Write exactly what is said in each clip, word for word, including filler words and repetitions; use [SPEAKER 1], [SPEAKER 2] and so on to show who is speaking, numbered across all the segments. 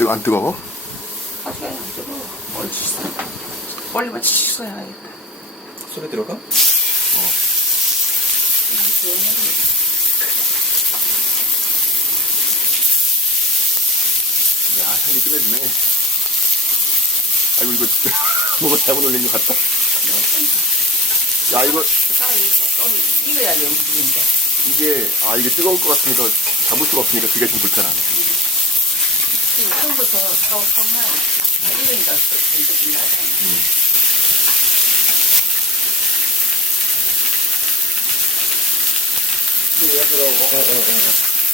[SPEAKER 1] 이거 안 뜨거워?
[SPEAKER 2] 아직 안 뜨거워. 멀리 있어. 멀리만 치워야겠다.
[SPEAKER 3] 소리 들어가?
[SPEAKER 1] 어. 야, 향기 끝내주네. 아이고, 이거 뭐가 잘못 올린 것 같다. 야, 이거
[SPEAKER 2] 익어야 돼, 움직인데.
[SPEAKER 1] 이게 아 이게 뜨거울 것 같으니까 잡을 수가 없으니까 그게 좀 불편하네.
[SPEAKER 2] 처음부터 더 성나 익으니까 좀 나잖아.
[SPEAKER 1] 음.
[SPEAKER 3] 왜 들어오고? 어, 어, 어.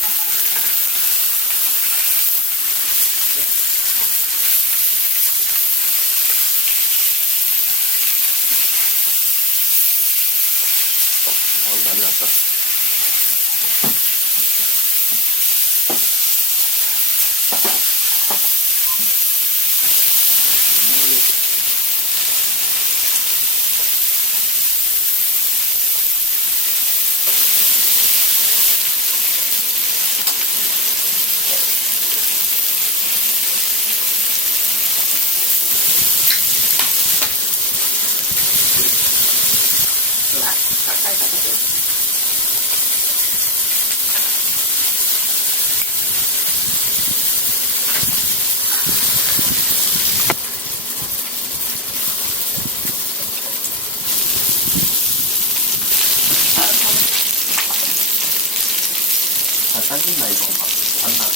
[SPEAKER 1] 아, 난리 났다.
[SPEAKER 3] 다 당긴다, 이거. 맞나?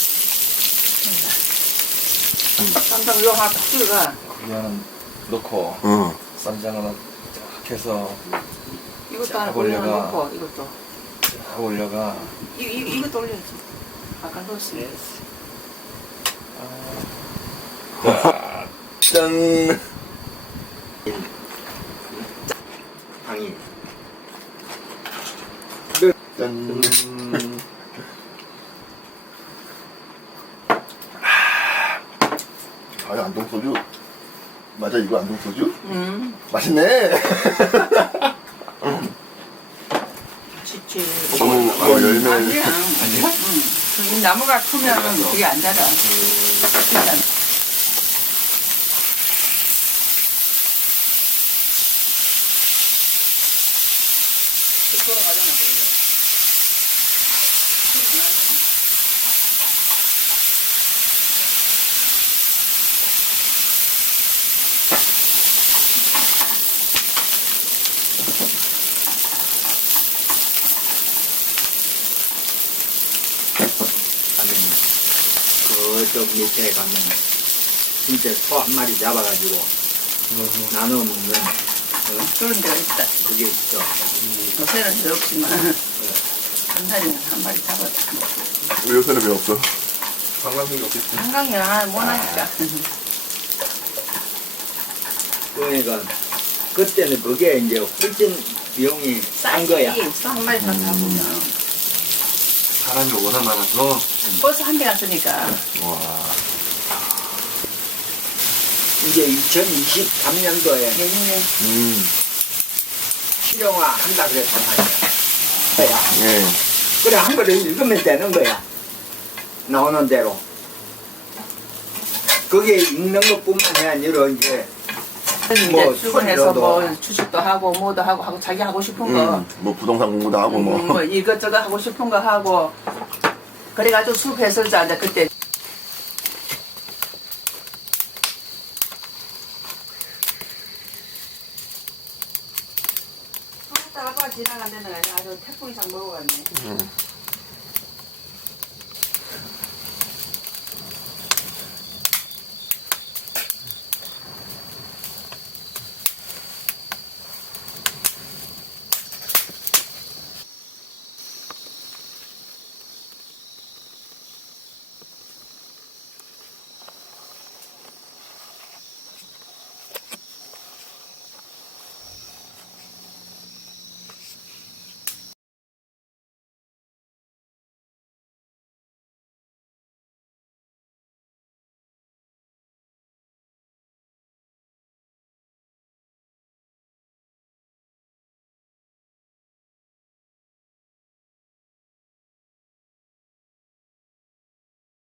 [SPEAKER 2] 쌈장 요 하나 딱 들어가.
[SPEAKER 3] 그거는 넣고,
[SPEAKER 1] 어.
[SPEAKER 3] 쌈장을 쫙 해서
[SPEAKER 2] 이것도 하나
[SPEAKER 3] 쫙 올려가.
[SPEAKER 2] 올려놓고, 이것도.
[SPEAKER 3] 쫙 올려가.
[SPEAKER 2] 이, 이, 이것도 올려야지. 아까 넣었으니.
[SPEAKER 1] 짠.
[SPEAKER 3] 방이.
[SPEAKER 1] 짠. 아, 이 안동 소주. 맞아, 이거 안동 소주?
[SPEAKER 2] 음.
[SPEAKER 1] 맛있네.
[SPEAKER 2] 지치.
[SPEAKER 1] 너무 어, 열매.
[SPEAKER 2] 아니야.
[SPEAKER 3] 아니야?
[SPEAKER 2] 응. 이 나무가 크면 그게 안 자라. 일단. 돌아가잖아,
[SPEAKER 4] 가면 그쪽 밑에 가면 진짜 소 한 마리 잡아가지고 나눠 먹는
[SPEAKER 2] 그런 데가 있다.
[SPEAKER 4] 그게 있어.
[SPEAKER 2] 요새는 저 없지만, 한 달이면 한 마리 잡아도 먹고.
[SPEAKER 1] 왜 요새는 왜 없어? 관광객이 없겠지.
[SPEAKER 2] 한강이야, 못하니까.
[SPEAKER 4] 그러니까 그때는 그게 이제 훨씬 비용이 싼 거야.
[SPEAKER 2] 한 마리 다 잡으면.
[SPEAKER 3] 사람이 워낙 많아서.
[SPEAKER 2] 버스 한 대가 쓰니까.
[SPEAKER 1] 와.
[SPEAKER 4] 이제 이천이십삼 년도에
[SPEAKER 2] 내년에
[SPEAKER 1] 음.
[SPEAKER 4] 실용화 한다 그랬단 말이야. 거야.
[SPEAKER 1] 예.
[SPEAKER 4] 그래 한 거를 읽으면 되는 거야. 나오는 대로. 그게 읽는 것뿐만이 아니라 이제 뭐
[SPEAKER 2] 이제 출근해서
[SPEAKER 4] 손으로도.
[SPEAKER 2] 뭐 주식도 하고 뭐도 하고 하고 자기 하고 싶은 거.
[SPEAKER 1] 음. 뭐 부동산 공부도 하고 뭐.
[SPEAKER 2] 음, 뭐 이것저것 하고 싶은 거 하고. 그래가지고 숲 해설자인데 그때. 아빠 지나간 데는 아주 태풍 이상 먹어갔네.
[SPEAKER 1] 음.